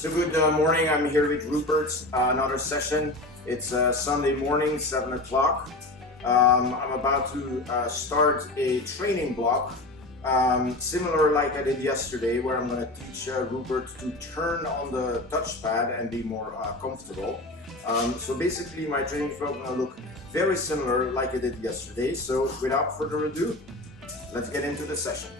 So good morning, I'm here with Ruppert, another session. It's Sunday morning, 7 o'clock. I'm about to start a training block, similar like I did yesterday, where I'm going to teach Ruppert to turn on the touchpad and be more comfortable. So basically my training block is going to look very similar like I did yesterday. So without further ado, let's get into the session.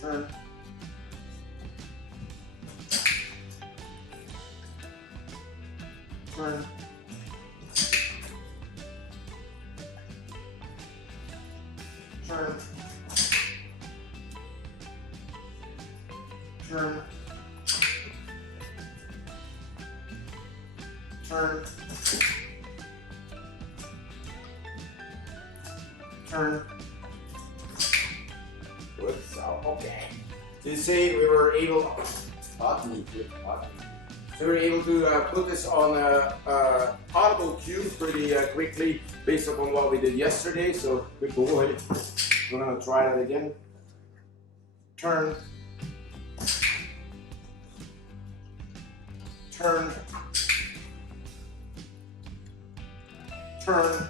Turn. Turn. Turn. Turn. Turn. Turn. Good, so okay. You see, we were able. So we were able to put this on a audible cue pretty quickly, based upon what we did yesterday. So good boy. We're gonna try that again. Turn. Turn. Turn.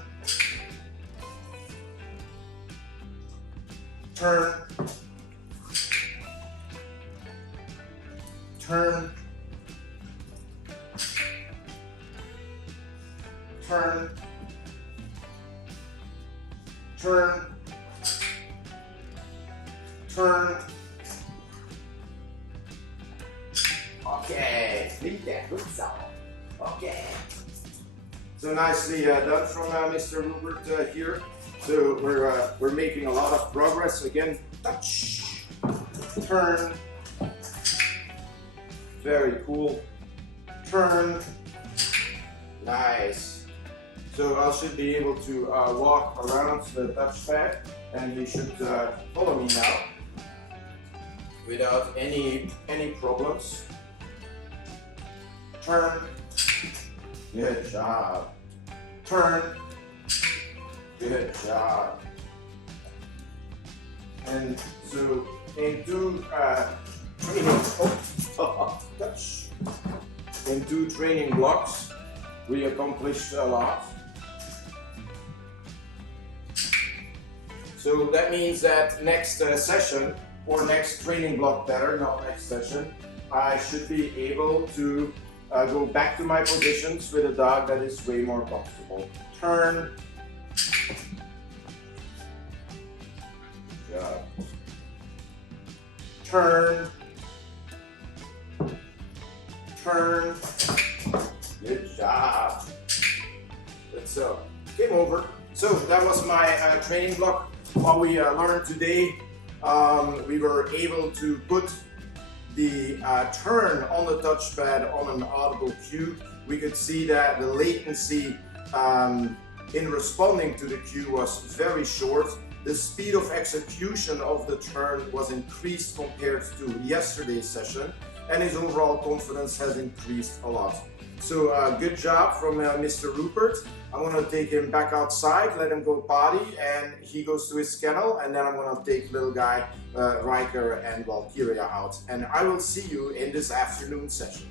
Turn. Turn. Turn. Turn. Turn. Okay, leave that good sound. Okay. So nicely done from Mr. Ruppert here. So we're making a lot of progress. Again, touch, turn, very cool, turn, nice. So I should be able to walk around the touchpad, and you should follow me now without any problems. Turn, good job. Turn. Good job. And so in two training blocks, we accomplished a lot. So that means that next session, or next training block better, not next session, I should be able to go back to my positions with a dog that is way more comfortable. Turn. Job. Turn. Turn. Good job. Good, so game over. So that was my training block. What we learned today, we were able to put the turn on the touchpad on an audible cue. We could see that the latency in responding to the cue was very short. The speed of execution of the turn was increased compared to yesterday's session, and his overall confidence has increased a lot. So good job from Mr. Ruppert. I'm going to take him back outside, let him go potty, and he goes to his kennel, and then I'm going to take little guy Riker and Valkyria out, and I will see you in this afternoon session.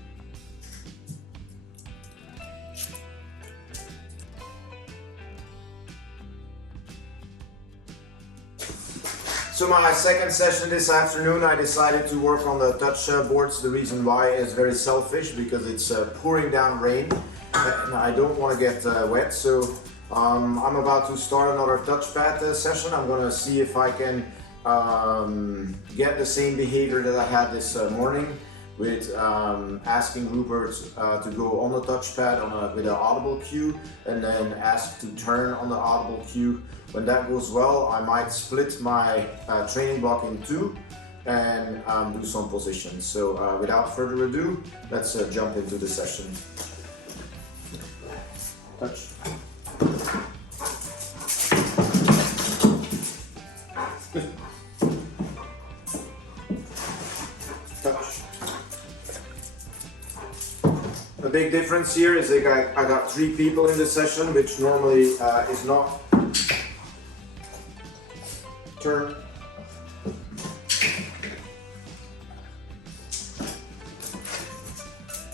So my second session this afternoon, I decided to work on the touch boards. The reason why is very selfish, because it's pouring down rain and I don't want to get wet. So I'm about to start another touchpad session. I'm gonna see if I can get the same behavior that I had this morning with asking Ruppert to go on the touchpad with an audible cue and then ask to turn on the audible cue. When that goes well, I might split my training block in two and do some positions. So without further ado, let's jump into the session. Touch. Touch. The big difference here is that I got 3 people in the session, which normally is not. Turn.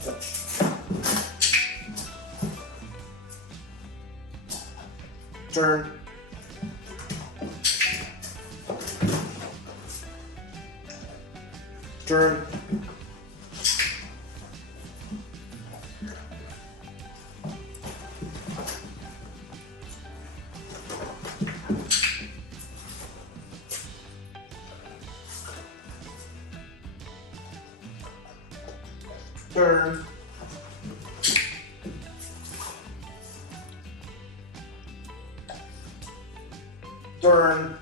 Touch. Turn. Turn. Turn. Turn.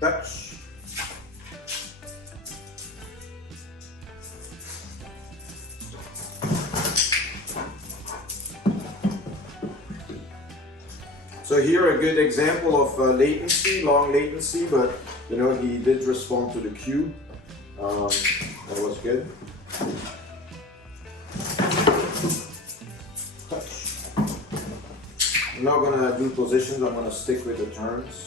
Touch. So here a good example of latency, long latency, but you know he did respond to the cue. That was good. Touch. I'm not gonna do positions. I'm gonna stick with the turns.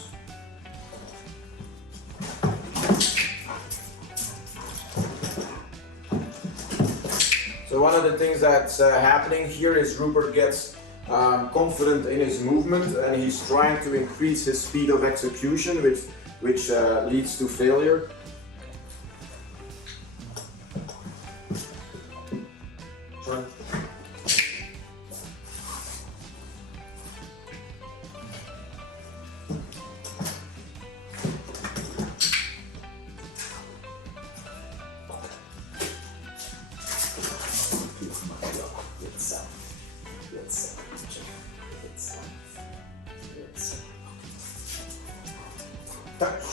So one of the things that's happening here is Ruppert gets confident in his movement and he's trying to increase his speed of execution, which leads to failure. Turn. Touch.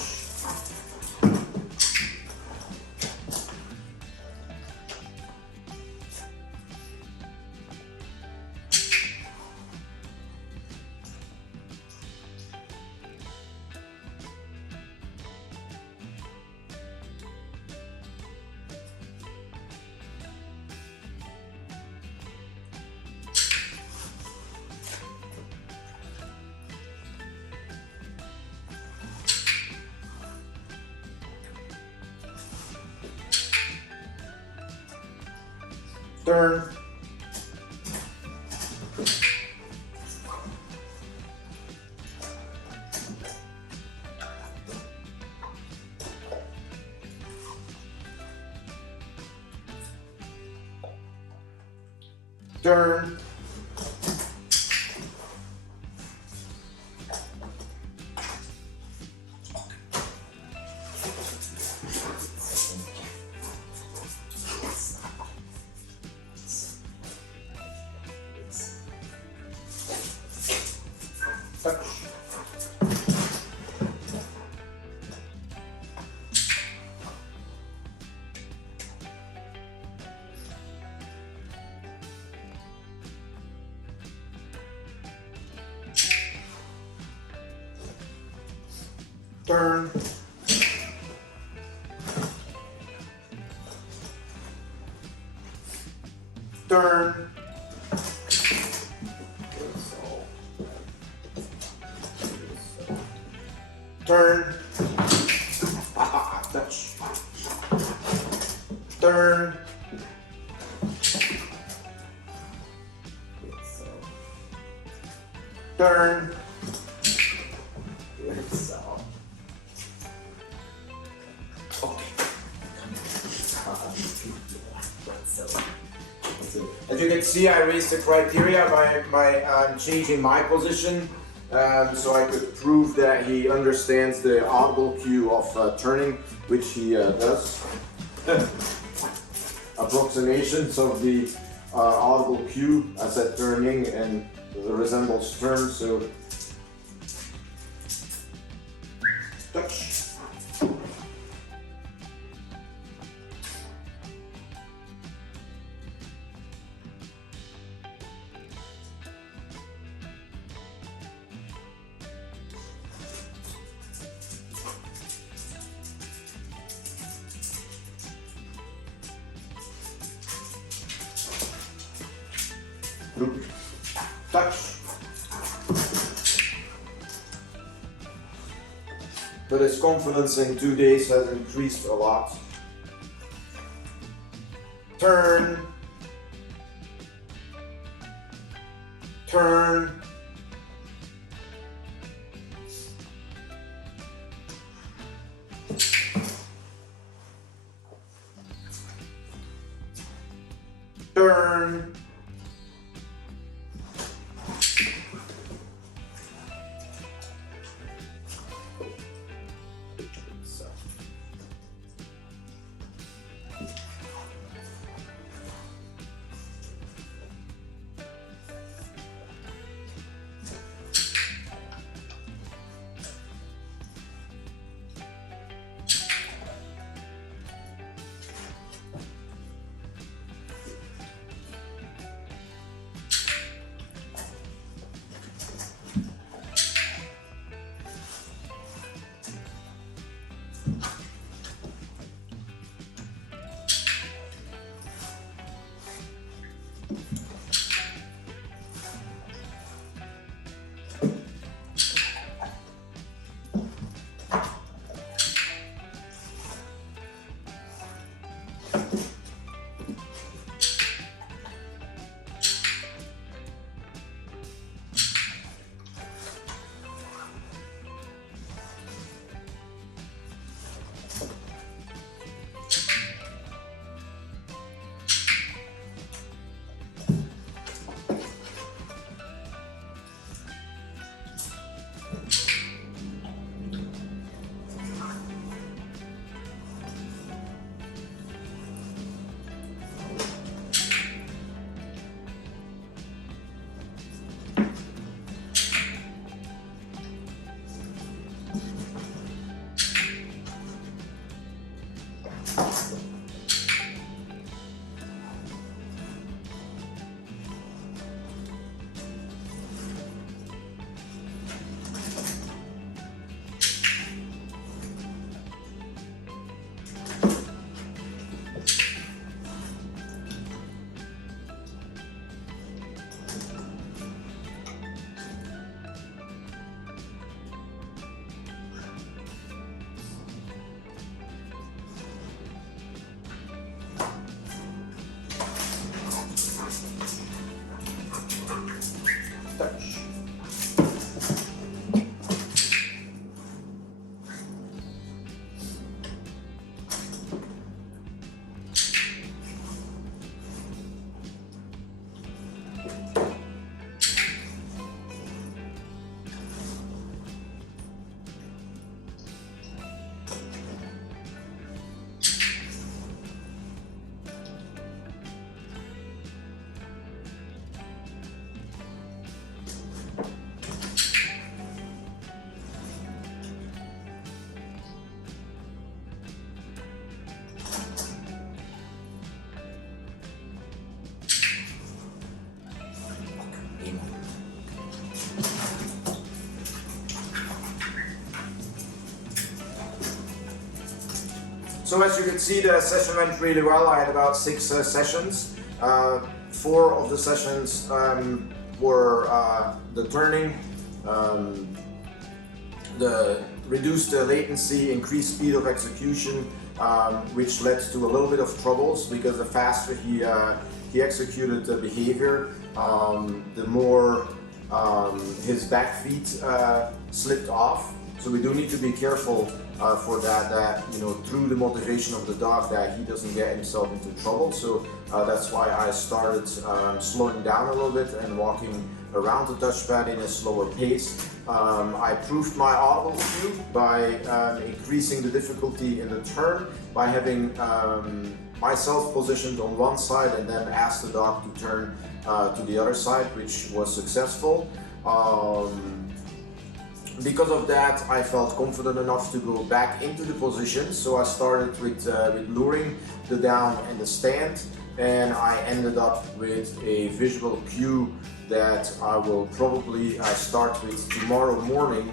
Turn. Turn. Touch. turn, turn, turn, touch, turn, turn, good, so, okay. As you can see, I raised the criteria by changing my position, so I could prove that he understands the audible cue of turning, which he does. Approximations of the audible cue, I said turning and resembles turn, so touch. Touch. But his confidence in 2 days has increased a lot. Turn. Turn. Turn. So as you can see, the session went really well. I had about 6 sessions. 4 of the sessions were the turning, the reduced latency, increased speed of execution, which led to a little bit of troubles because the faster he executed the behavior, the more his back feet slipped off. So we do need to be careful for that, you know, through the motivation of the dog, that he doesn't get himself into trouble. So that's why I started slowing down a little bit and walking around the touchpad in a slower pace. I proved my audible cue by increasing the difficulty in the turn, by having myself positioned on one side and then asked the dog to turn to the other side, which was successful. Because of that, I felt confident enough to go back into the position. So I started with luring the down and the stand, and I ended up with a visual cue that I will probably start with tomorrow morning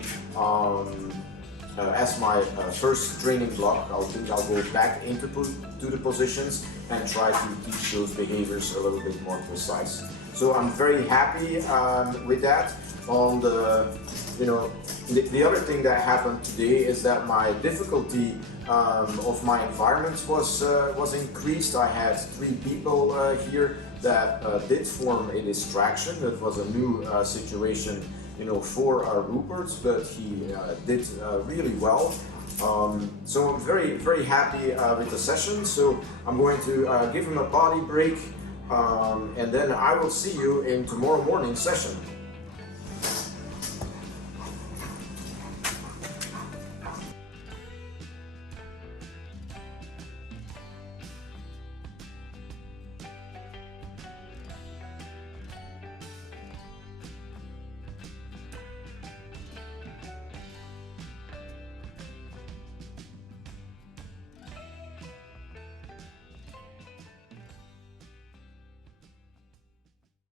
as my first training block. I'll go back into the positions and try to teach those behaviors a little bit more precise. So I'm very happy with that. On the, you know, the other thing that happened today is that my difficulty of my environment was increased. I had 3 people here that did form a distraction. That was a new situation, you know, for Ruppert, but he did really well. So I'm very, very happy with the session. So I'm going to give him a body break, and then I will see you in tomorrow morning's session.